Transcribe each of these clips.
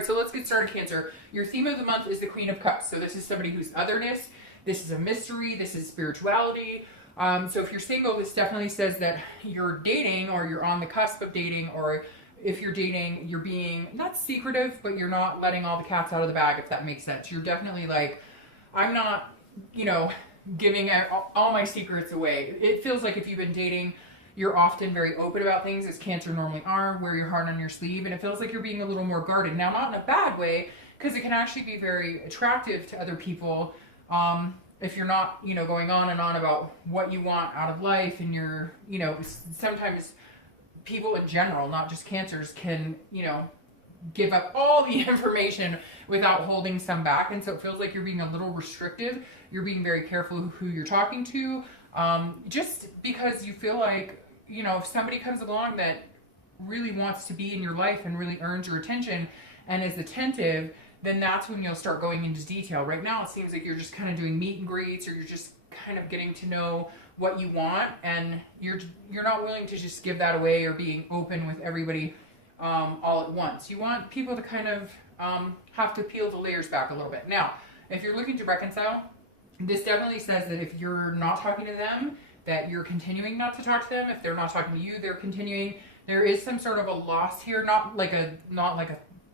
right, so let's get started, Cancer. Your theme of the month is the Queen of Cups. So this is somebody who's otherness. This is a mystery. This is spirituality. So if you're single, this definitely says that you're dating, or you're on the cusp of dating, or if you're dating, you're being not secretive, but you're not letting all the cats out of the bag, if that makes sense. You're definitely like, I'm not, you know, giving all my secrets away. It feels like if you've been dating, you're often very open about things, as Cancer normally are, wear your heart on your sleeve, and it feels like you're being a little more guarded. Now, not in a bad way, because it can actually be very attractive to other people if you're not, you know, going on and on about what you want out of life, and you're, you know, sometimes people in general, not just Cancers, can, you know, give up all the information without holding some back, and so it feels like you're being a little restrictive. You're being very careful who you're talking to, just because you feel like, you know, if somebody comes along that really wants to be in your life and really earns your attention and is attentive, then that's when you'll start going into detail. Right now, it seems like you're just kind of doing meet and greets, or you're just kind of getting to know what you want, and you're not willing to just give that away or being open with everybody all at once. You want people to kind of have to peel the layers back a little bit. Now, if you're looking to reconcile, this definitely says that if you're not talking to them, that you're continuing not to talk to them. If they're not talking to you, they're continuing. There is some sort of a loss here, not like a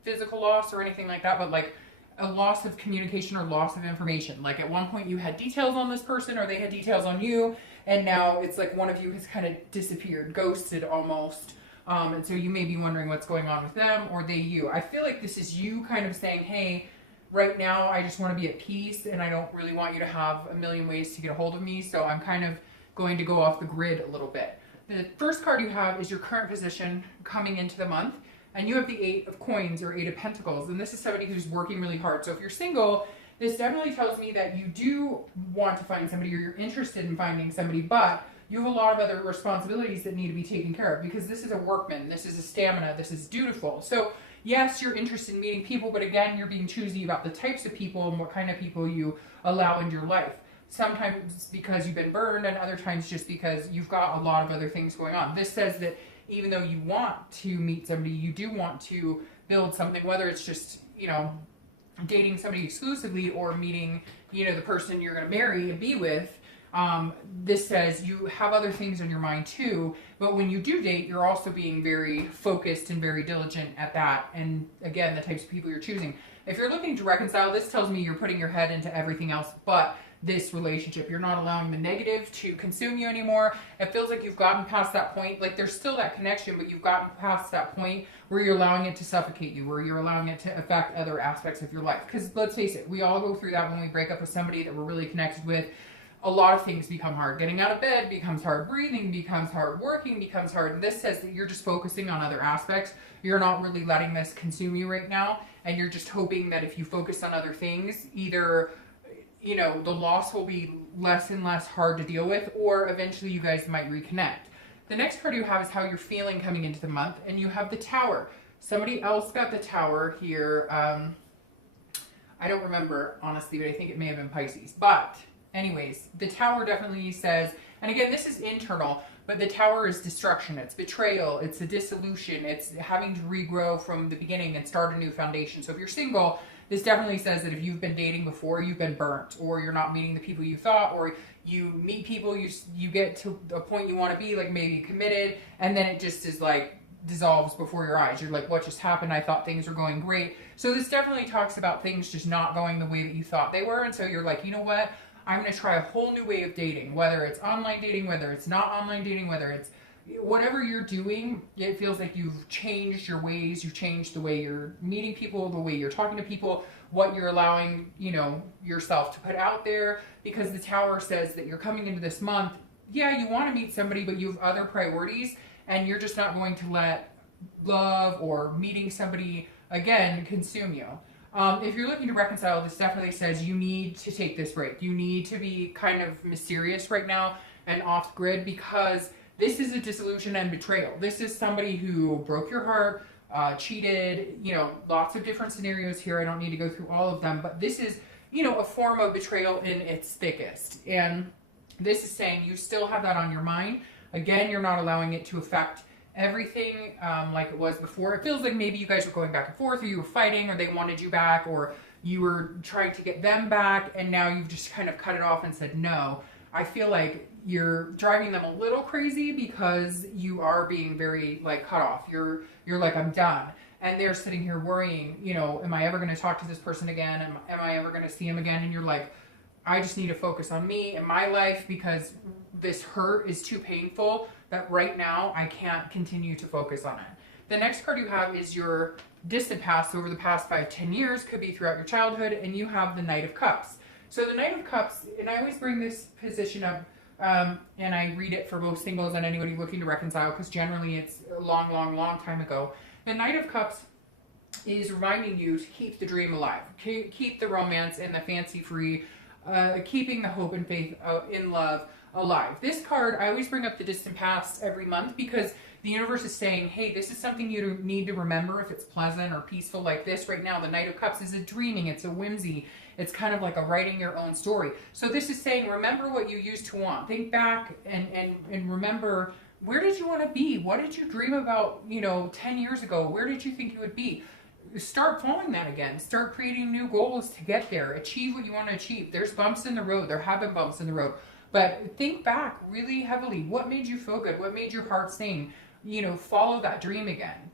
physical loss or anything like that, but like a loss of communication or loss of information. Like at one point you had details on this person, or they had details on you, and now it's like one of you has kind of disappeared, ghosted almost. And so you may be wondering what's going on with them, or they you. I feel like this is you kind of saying, hey, right now I just want to be at peace, and I don't really want you to have a million ways to get a hold of me, so I'm kind of going to go off the grid a little bit. The first card you have is your current position coming into the month, and you have the 8 of Coins, or 8 of Pentacles, and this is somebody who's working really hard. So if you're single, this definitely tells me that you do want to find somebody, or you're interested in finding somebody, but you have a lot of other responsibilities that need to be taken care of, because this is a workman, this is a stamina, this is dutiful. So yes, you're interested in meeting people, but again, you're being choosy about the types of people and what kind of people you allow into your life. Sometimes because you've been burned, and other times just because you've got a lot of other things going on. This says that even though you want to meet somebody, you do want to build something, whether it's just, you know, dating somebody exclusively, or meeting, you know, the person you're going to marry and be with. This says you have other things on your mind too, but when you do date, you're also being very focused and very diligent at that. And again, the types of people you're choosing. If you're looking to reconcile, this tells me you're putting your head into everything else but this relationship. You're not allowing the negative to consume you anymore. It feels like you've gotten past that point. Like there's still that connection, but you've gotten past that point where you're allowing it to suffocate you, where you're allowing it to affect other aspects of your life. Because let's face it, we all go through that when we break up with somebody that we're really connected with. A lot of things become hard. Getting out of bed becomes hard. Breathing becomes hard. Working becomes hard. And this says that you're just focusing on other aspects. You're not really letting this consume you right now. And you're just hoping that if you focus on other things, either, you know, the loss will be less and less hard to deal with, or eventually you guys might reconnect. The next card you have is how you're feeling coming into the month. And you have the Tower. Somebody else got the Tower here. I don't remember, honestly, but I think it may have been Pisces. But anyways, the Tower definitely says, and again, this is internal, but the Tower is destruction, it's betrayal, it's a dissolution, it's having to regrow from the beginning and start a new foundation. So if you're single, this definitely says that if you've been dating before, you've been burnt, or you're not meeting the people you thought, or you meet people, you get to a point you want to be, like maybe committed, and then it just is like dissolves before your eyes. You're like, what just happened? I thought things were going great. So this definitely talks about things just not going the way that you thought they were, and so you're like, you know what? I'm going to try a whole new way of dating, whether it's online dating, whether it's not online dating, whether it's whatever you're doing. It feels like you've changed your ways. You've changed the way you're meeting people, the way you're talking to people, what you're allowing, you know, yourself to put out there, because the Tower says that you're coming into this month. Yeah, you want to meet somebody, but you have other priorities, and you're just not going to let love or meeting somebody again consume you. If you're looking to reconcile, this definitely says you need to take this break. You need to be kind of mysterious right now and off grid, because this is a dissolution and betrayal. This is somebody who broke your heart, cheated, you know, lots of different scenarios here. I don't need to go through all of them, but this is, you know, a form of betrayal in its thickest. And this is saying you still have that on your mind. Again, you're not allowing it to affect everything like it was before. It feels like maybe you guys were going back and forth, or you were fighting, or they wanted you back, or you were trying to get them back, and now you've just kind of cut it off and said no. I feel like you're driving them a little crazy because you are being very like cut off. You're like, I'm done. And they're sitting here worrying, you know, am I ever going to talk to this person again? Am I ever going to see him again? And you're like, I just need to focus on me and my life because this hurt is too painful that right now I can't continue to focus on it. The next card you have is your distant past. So over the past 5-10 years, could be throughout your childhood, and you have the Knight of Cups. So the Knight of Cups, and I always bring this position up, and I read it for both singles and anybody looking to reconcile, because generally it's a long, long, long time ago. The Knight of Cups is reminding you to keep the dream alive, keep the romance and the fancy-free, keeping the hope and faith in love alive. This card, I always bring up the distant past every month because the universe is saying, hey, this is something you need to remember if it's pleasant or peaceful like this right now. The Knight of Cups is a dreaming, it's a whimsy. It's kind of like a writing your own story. So this is saying, remember what you used to want. Think back and remember, where did you want to be? What did you dream about, you know, 10 years ago? Where did you think you would be? Start following that again. Start creating new goals to get there. Achieve what you want to achieve. There's bumps in the road. There have been bumps in the road. But think back really heavily. What made you feel good? What made your heart sing? You know, follow that dream again.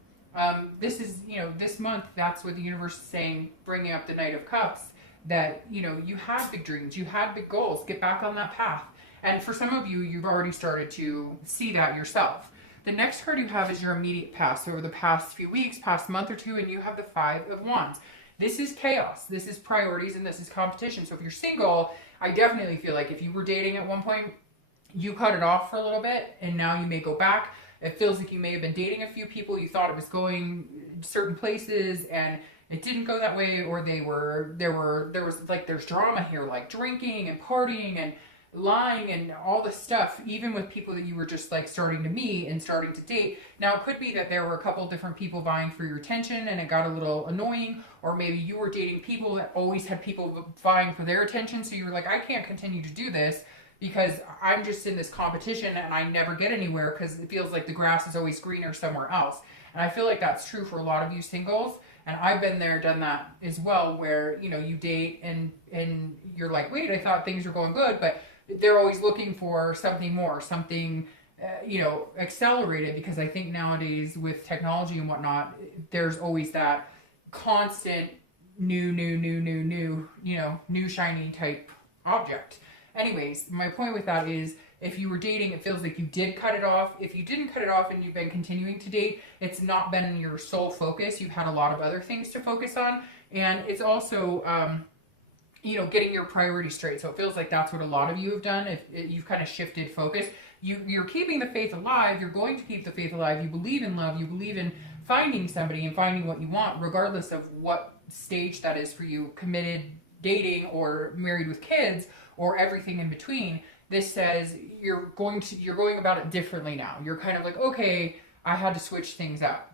This is, you know, this month, that's what the universe is saying, bringing up the Knight of Cups, that, you know, you had big dreams. You had big goals. Get back on that path. And for some of you, you've already started to see that yourself. The next card you have is your immediate past, over the past few weeks, past month or two, and you have the Five of Wands. This is chaos. This is priorities, and this is competition. So if you're single, I definitely feel like if you were dating at one point, you cut it off for a little bit, and now you may go back. It feels like you may have been dating a few people. You thought it was going certain places, and it didn't go that way, or there's drama here, like drinking and partying and lying and all this stuff, even with people that you were just like starting to meet and starting to date. Now, it could be that there were a couple different people vying for your attention and it got a little annoying, or maybe you were dating people that always had people vying for their attention. So you were like, I can't continue to do this because I'm just in this competition and I never get anywhere because it feels like the grass is always greener somewhere else. And I feel like that's true for a lot of you singles. And I've been there, done that as well, where, you know, you date and you're like, wait, I thought things were going good, but they're always looking for something more, something, you know, accelerated, because I think nowadays with technology and whatnot, there's always that constant new, you know, new shiny type object. Anyways, my point with that is, if you were dating, it feels like you did cut it off. If you didn't cut it off and you've been continuing to date, it's not been your sole focus. You've had a lot of other things to focus on. And it's also, you know, getting your priorities straight. So it feels like that's what a lot of you have done. If you've kind of shifted focus, you're keeping the faith alive. You're going to keep the faith alive. You believe in love. You believe in finding somebody and finding what you want, regardless of what stage that is for you, committed, dating, or married with kids, or everything in between. This says you're going about it differently now. You're kind of like, okay, I had to switch things up.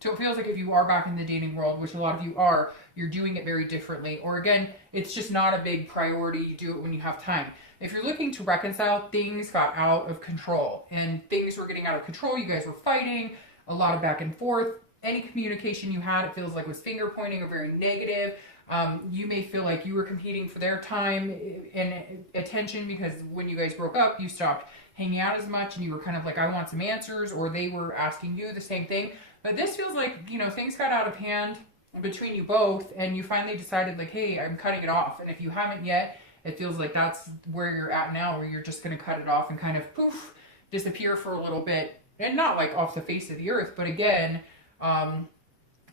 So it feels like if you are back in the dating world, which a lot of you are, you're doing it very differently. Or again, it's just not a big priority. You do it when you have time. If you're looking to reconcile, things got out of control and things were getting out of control. You guys were fighting, a lot of back and forth. Any communication you had, it feels like was finger pointing or very negative. You may feel like you were competing for their time and attention, because when you guys broke up, you stopped hanging out as much and you were kind of like, I want some answers, or they were asking you the same thing. But this feels like, you know, things got out of hand between you both, and you finally decided like, hey, I'm cutting it off. And if you haven't yet, it feels like that's where you're at now, where you're just going to cut it off and kind of poof, disappear for a little bit, and not like off the face of the earth, but again,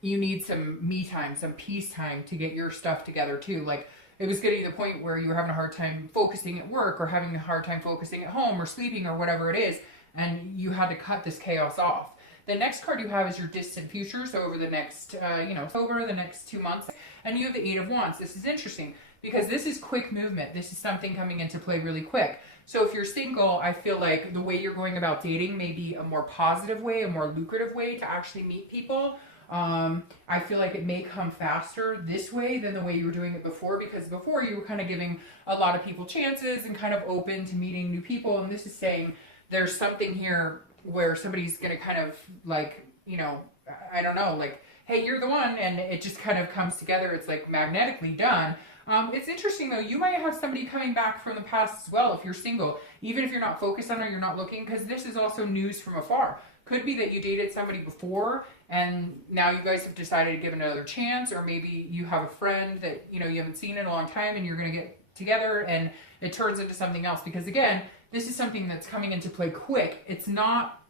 you need some me time, some peace time to get your stuff together too. Like, it was getting to the point where you were having a hard time focusing at work, or having a hard time focusing at home, or sleeping, or whatever it is, and you had to cut this chaos off. The next card you have is your distant future, so over the next, over the next 2 months, and you have the Eight of Wands. This is interesting because this is quick movement. This is something coming into play really quick. So if you're single, I feel like the way you're going about dating may be a more positive way, a more lucrative way to actually meet people. I feel like it may come faster this way than the way you were doing it before, because before you were kind of giving a lot of people chances and kind of open to meeting new people. And this is saying there's something here where somebody's going to kind of like, you know, I don't know, like, hey, you're the one, and it just kind of comes together. It's like magnetically done. It's interesting though, you might have somebody coming back from the past as well if you're single, even if you're not focused on it, you're not looking, because this is also news from afar. Could be that you dated somebody before and now you guys have decided to give it another chance, or maybe you have a friend that, you know, you haven't seen in a long time and you're going to get together and it turns into something else. Because again, this is something that's coming into play quick. It's not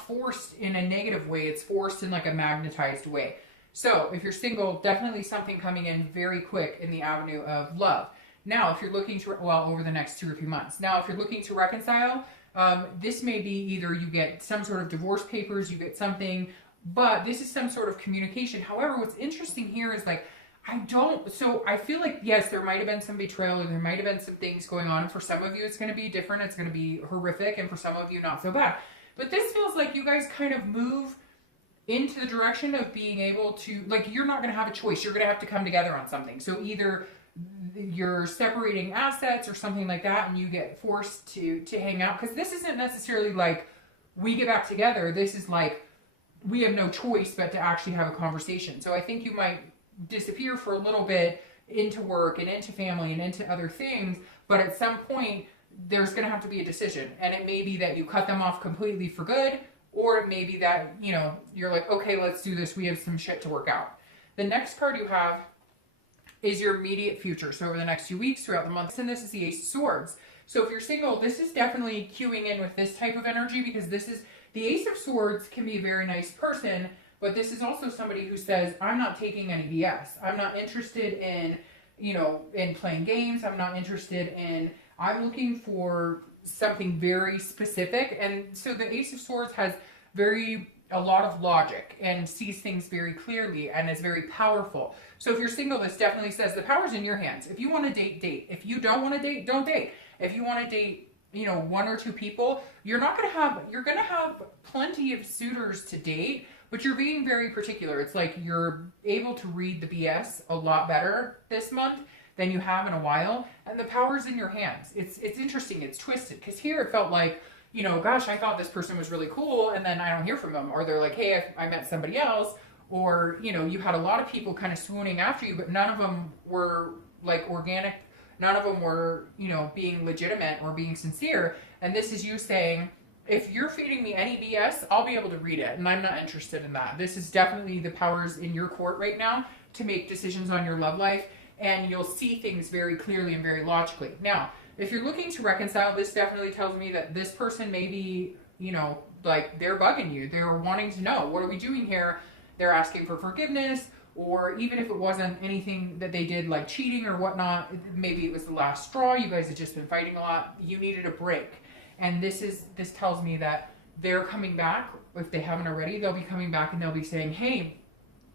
forced in a negative way. It's forced in like a magnetized way. So if you're single, definitely something coming in very quick in the avenue of love. Now, if you're looking to, well, over the next 2 or 3 months. Now, if you're looking to reconcile, this may be either you get some sort of divorce papers, you get something, but this is some sort of communication. However, what's interesting here is like, so I feel like, yes, there might have been some betrayal, or there might have been some things going on. And for some of you, it's going to be different. It's going to be horrific. And for some of you, not so bad. But this feels like you guys kind of move into the direction of being able to, like, you're not going to have a choice. You're going to have to come together on something. So either you're separating assets or something like that, and you get forced to hang out. Because this isn't necessarily like we get back together. This is like we have no choice but to actually have a conversation. So I think you might disappear for a little bit into work and into family and into other things. But at some point, there's going to have to be a decision. And it may be that you cut them off completely for good, or it may be that, you know, you're like, okay, let's do this. We have some shit to work out. The next card you have is your immediate future. So over the next few weeks, throughout the month, and this is the Ace of Swords. So if you're single, this is definitely cueing in with this type of energy, because this is, the Ace of Swords can be a very nice person, but this is also somebody who says, I'm not taking any BS. I'm not interested in, you know, in playing games. I'm not interested in, I'm looking for something very specific. And so the Ace of Swords has a lot of logic and sees things very clearly and is very powerful. So if you're single, this definitely says the power's in your hands. If you want to date, date. If you don't want to date, don't date. If you want to date, you know, 1 or 2 people, you're going to have plenty of suitors to date, but you're being very particular. It's like you're able to read the BS a lot better this month than you have in a while, and the power's in your hands. It's interesting, it's twisted, because here it felt like, you know, gosh, I thought this person was really cool, and then I don't hear from them, or they're like, hey, I met somebody else, or, you know, you had a lot of people kind of swooning after you, but none of them were like organic, none of them were, you know, being legitimate or being sincere. And this is you saying, if you're feeding me any BS, I'll be able to read it, and I'm not interested in that. This is definitely the powers in your court right now to make decisions on your love life, and you'll see things very clearly and very logically. Now, if you're looking to reconcile, this definitely tells me that this person may be, you know, like they're bugging you. They're wanting to know, what are we doing here? They're asking for forgiveness, or even if it wasn't anything that they did like cheating or whatnot, maybe it was the last straw. You guys had just been fighting a lot. You needed a break. And this tells me that they're coming back. If they haven't already, they'll be coming back and they'll be saying, hey,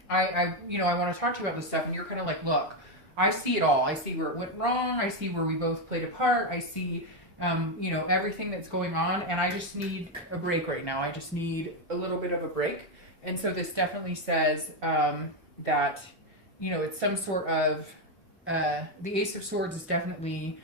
I want to talk to you about this stuff. And you're kind of like, look, I see it all. I see where it went wrong. I see where we both played a part. I see, you know, everything that's going on. And I just need a break right now. I just need a little bit of a break. And so this definitely says that, you know, it's some sort of, the Ace of Swords is definitely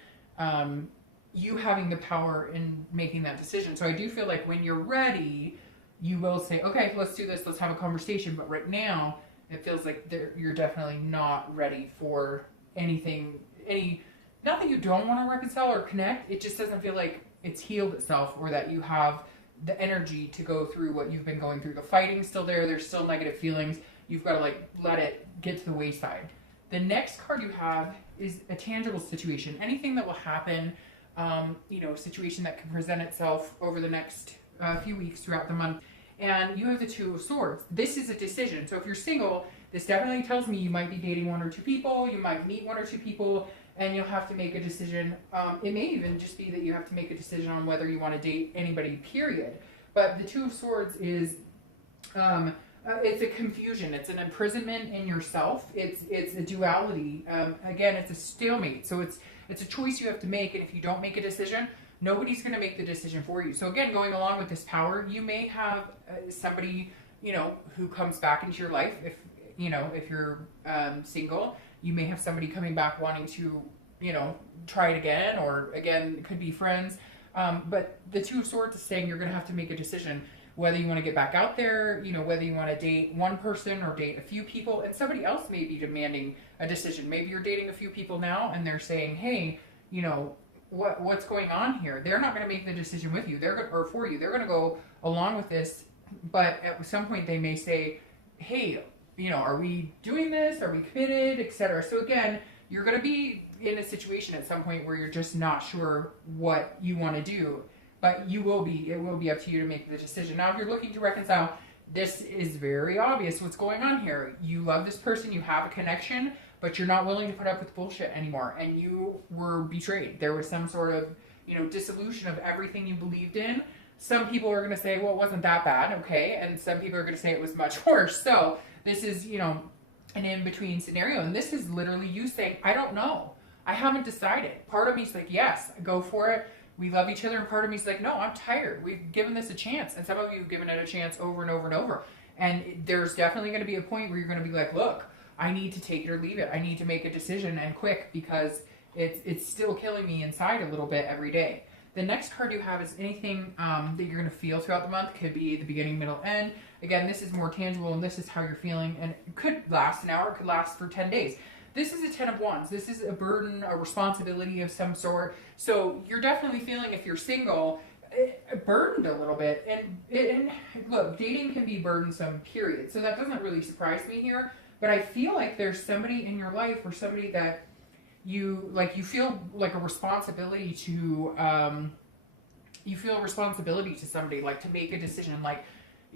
you having the power in making that decision. So I do feel like when you're ready, you will say, okay, let's do this. Let's have a conversation. But right now, it feels like you're definitely not ready for anything, not that you don't want to reconcile or connect. It just doesn't feel like it's healed itself, or that you have the energy to go through what you've been going through. The fighting's still there. There's still negative feelings. You've got to like let it get to the wayside. The next card you have is a tangible situation. Anything that will happen, you know, a situation that can present itself over the next few weeks throughout the month. And you have the Two of Swords. This is a decision. So if you're single, this definitely tells me you might be dating 1 or 2 people. You might meet 1 or 2 people, and you'll have to make a decision. It may even just be that you have to make a decision on whether you want to date anybody, period. But the Two of Swords is, it's a confusion. It's an imprisonment in yourself. It's a duality. Again, it's a stalemate. So it's a choice you have to make, and if you don't make a decision, nobody's going to make the decision for you. So again, going along with this power, you may have somebody, you know, who comes back into your life. If, you know, if you're single, you may have somebody coming back wanting to, you know, try it again, or again, it could be friends. But the Two of Swords is saying you're going to have to make a decision whether you want to get back out there, you know, whether you want to date one person or date a few people, and somebody else may be demanding a decision. Maybe you're dating a few people now and they're saying, hey, you know, what's going on here? They're not going to make the decision with you. Or for you. They're going to go along with this, but at some point they may say, hey, you know, are we doing this? Are we committed, etc. So again, you're going to be in a situation at some point where you're just not sure what you want to do. But it will be up to you to make the decision. Now, if you're looking to reconcile, this is very obvious what's going on here. You love this person, you have a connection, but you're not willing to put up with bullshit anymore. And you were betrayed. There was some sort of, you know, dissolution of everything you believed in. Some people are going to say, well, it wasn't that bad, okay? And some people are going to say it was much worse. So this is, you know, an in-between scenario. And this is literally you saying, I don't know. I haven't decided. Part of me's like, yes, go for it. We love each other, and part of me is like, no, I'm tired. We've given this a chance, and some of you have given it a chance over and over and over. And there's definitely going to be a point where you're going to be like, look, I need to take it or leave it. I need to make a decision, and quick, because it's still killing me inside a little bit every day. The next card you have is anything that you're going to feel throughout the month. Could be the beginning, middle, end. Again, this is more tangible, and this is how you're feeling, and it could last an hour. It could last for 10 days. This is a 10 of Wands. This is a burden, a responsibility of some sort. So you're definitely feeling, if you're single, burdened a little bit. And look, dating can be burdensome, period. So that doesn't really surprise me here. But I feel like there's somebody in your life, or somebody that you feel like a responsibility to, somebody, like to make a decision, like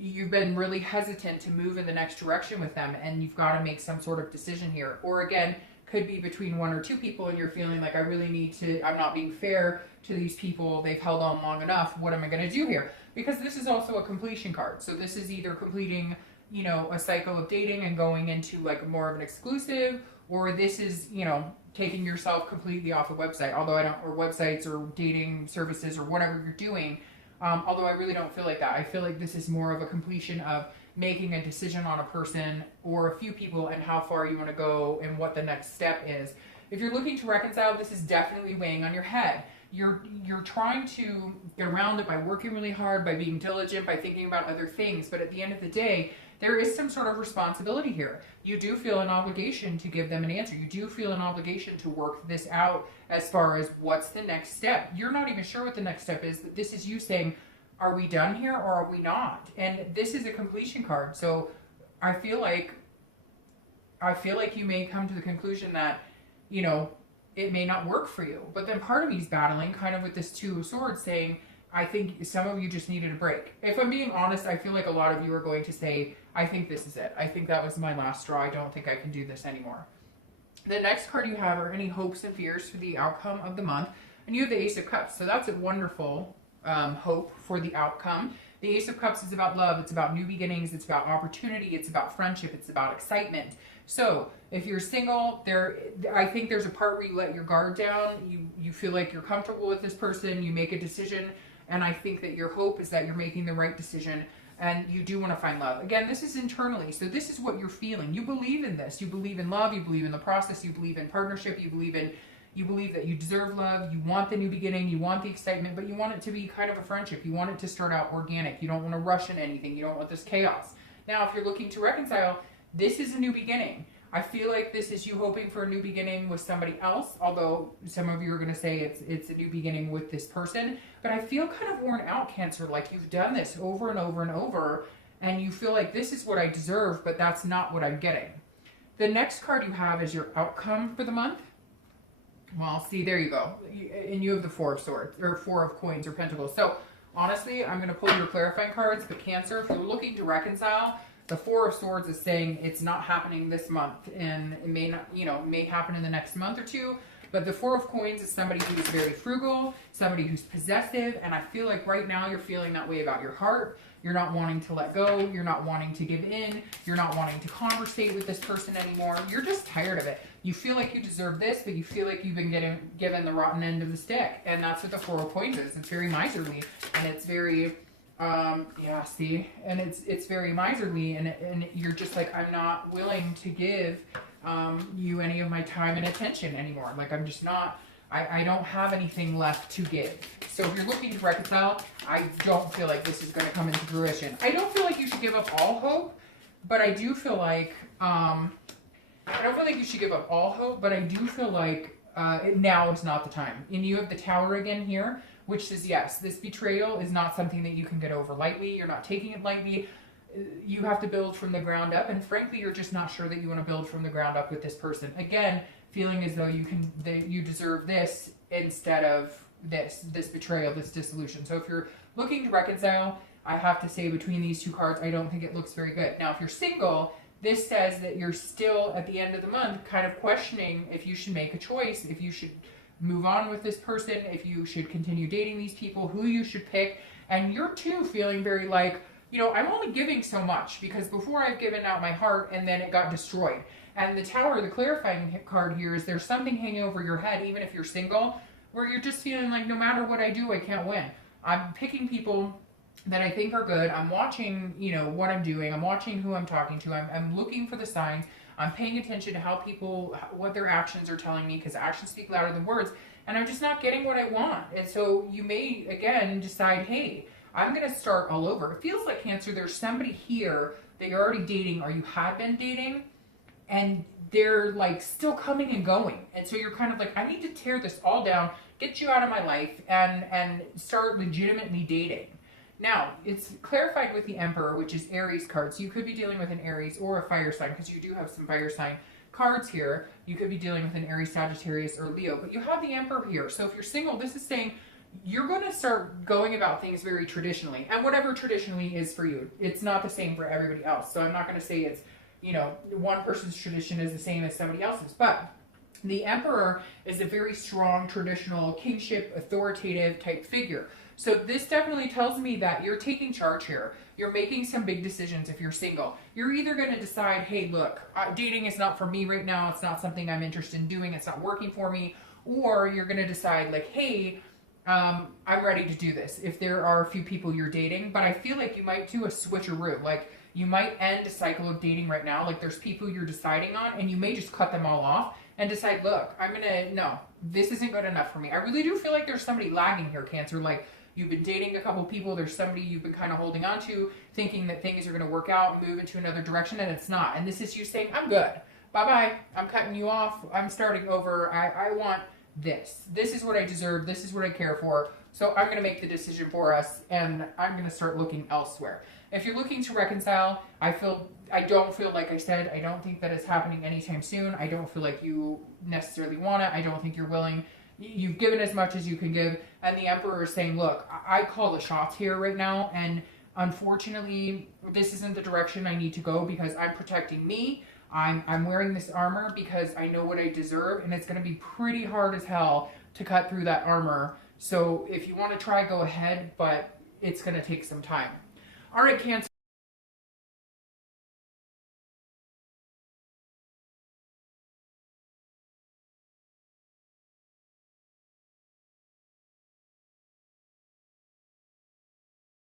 you've been really hesitant to move in the next direction with them, and you've got to make some sort of decision here. Or again, could be between one or two people, and you're feeling like, I really need to, I'm not being fair to these people. They've held on long enough. What am I going to do here? Because this is also a completion card. So this is either completing, you know, a cycle of dating and going into like more of an exclusive, or this is, you know, taking yourself completely off a website, or websites or dating services or whatever you're doing. Although I really don't feel like that. I feel like this is more of a completion of making a decision on a person or a few people, and how far you want to go and what the next step is. If you're looking to reconcile, this is definitely weighing on your head. You're trying to get around it by working really hard, by being diligent, by thinking about other things. But at the end of the day, there is some sort of responsibility here. You do feel an obligation to give them an answer. You do feel an obligation to work this out as far as what's the next step. You're not even sure what the next step is, but this is you saying, are we done here or are we not? And this is a completion card. So I feel like you may come to the conclusion that, you know, it may not work for you. But then part of me is battling kind of with this Two of Swords, saying, I think some of you just needed a break. If I'm being honest, I feel like a lot of you are going to say, I think this is it. I think that was my last straw. I don't think I can do this anymore. The next card you have are any hopes and fears for the outcome of the month. And you have the Ace of Cups. So that's a wonderful hope for the outcome. The Ace of Cups is about love. It's about new beginnings. It's about opportunity. It's about friendship. It's about excitement. So if you're single, I think there's a part where you let your guard down. You feel like you're comfortable with this person. You make a decision. And I think that your hope is that you're making the right decision, and you do want to find love. Again, this is internally. So this is what you're feeling. You believe in this. You believe in love. You believe in the process. You believe in partnership. You believe that you deserve love. You want the new beginning. You want the excitement, but you want it to be kind of a friendship. You want it to start out organic. You don't want to rush in anything. You don't want this chaos. Now, if you're looking to reconcile, this is a new beginning. I feel like this is you hoping for a new beginning with somebody else, although some of you are going to say it's a new beginning with this person. But I feel kind of worn out, Cancer, like you've done this over and over and over, and you feel like this is what I deserve, but that's not what I'm getting. The next card you have is your outcome for the month. Well, see, there you go. And you have the Four of Swords, or Four of Coins, or Pentacles. So, honestly, I'm going to pull your clarifying cards, but Cancer, if you're looking to reconcile, the Four of Swords is saying it's not happening this month, and it may not, you know, may happen in the next month or two. But the Four of Coins is somebody who's very frugal, somebody who's possessive, and I feel like right now you're feeling that way about your heart. You're not wanting to let go. You're not wanting to give in. You're not wanting to conversate with this person anymore. You're just tired of it. You feel like you deserve this, but you feel like you've been given the rotten end of the stick, and that's what the Four of Coins is. It's very miserly, and it's very... yeah, see, and it's very miserly, and you're just like, I'm not willing to give you any of my time and attention anymore. Like, I'm just not I don't have anything left to give. So if you're looking to reconcile, I don't feel like this is going to come into fruition. I don't feel like you should give up all hope, but I do feel like, I don't feel like you should give up all hope, but I do feel like now is not the time. And you have the Tower again here, which says, yes, this betrayal is not something that you can get over lightly. You're not taking it lightly. You have to build from the ground up. And frankly, you're just not sure that you want to build from the ground up with this person. Again, feeling as though you deserve this instead of this betrayal, this dissolution. So if you're looking to reconcile, I have to say between these two cards, I don't think it looks very good. Now, if you're single, this says that you're still at the end of the month kind of questioning if you should make a choice, if you should move on with this person, if you should continue dating these people, who you should pick. And you're too feeling very like, you know, I'm only giving so much because before I've given out my heart and then it got destroyed. And the Tower, the clarifying card here is there's something hanging over your head, even if you're single, where you're just feeling like no matter what I do, I can't win. I'm picking people that I think are good. I'm watching, you know, what I'm doing. I'm watching who I'm talking to. I'm looking for the signs. I'm paying attention to how people, what their actions are telling me, because actions speak louder than words. And I'm just not getting what I want. And so you may, again, decide, hey, I'm going to start all over. It feels like, Cancer, there's somebody here that you're already dating or you had been dating, and they're like still coming and going. And so you're kind of like, I need to tear this all down, get you out of my life, and start legitimately dating. Now, it's clarified with the Emperor, which is Aries card. So you could be dealing with an Aries or a fire sign, because you do have some fire sign cards here. You could be dealing with an Aries, Sagittarius, or Leo. But you have the Emperor here. So if you're single, this is saying you're going to start going about things very traditionally. And whatever traditionally is for you, it's not the same for everybody else. So I'm not going to say it's, you know, one person's tradition is the same as somebody else's. But the Emperor is a very strong, traditional, kingship, authoritative type figure. So this definitely tells me that you're taking charge here. You're making some big decisions if you're single. You're either going to decide, hey, look, dating is not for me right now. It's not something I'm interested in doing. It's not working for me. Or you're going to decide, like, hey, I'm ready to do this if there are a few people you're dating. But I feel like you might do a switcheroo. Like, you might end a cycle of dating right now. Like, there's people you're deciding on, and you may just cut them all off and decide, look, no, this isn't good enough for me. I really do feel like there's somebody lagging here, Cancer. Like, you've been dating a couple people, there's somebody you've been kind of holding on to, thinking that things are going to work out, move into another direction, and it's not. And this is you saying, I'm good. Bye-bye. I'm cutting you off. I'm starting over. I want this. This is what I deserve. This is what I care for. So I'm going to make the decision for us, and I'm going to start looking elsewhere. If you're looking to reconcile, I don't feel, like I said, I don't think that it's happening anytime soon. I don't feel like you necessarily want it. I don't think you're willing. You've given as much as you can give. And the Emperor is saying, look, I call the shots here right now. And unfortunately, this isn't the direction I need to go, because I'm protecting me. I'm wearing this armor because I know what I deserve. And it's going to be pretty hard as hell to cut through that armor. So if you want to try, go ahead. But it's going to take some time. All right, Cancer.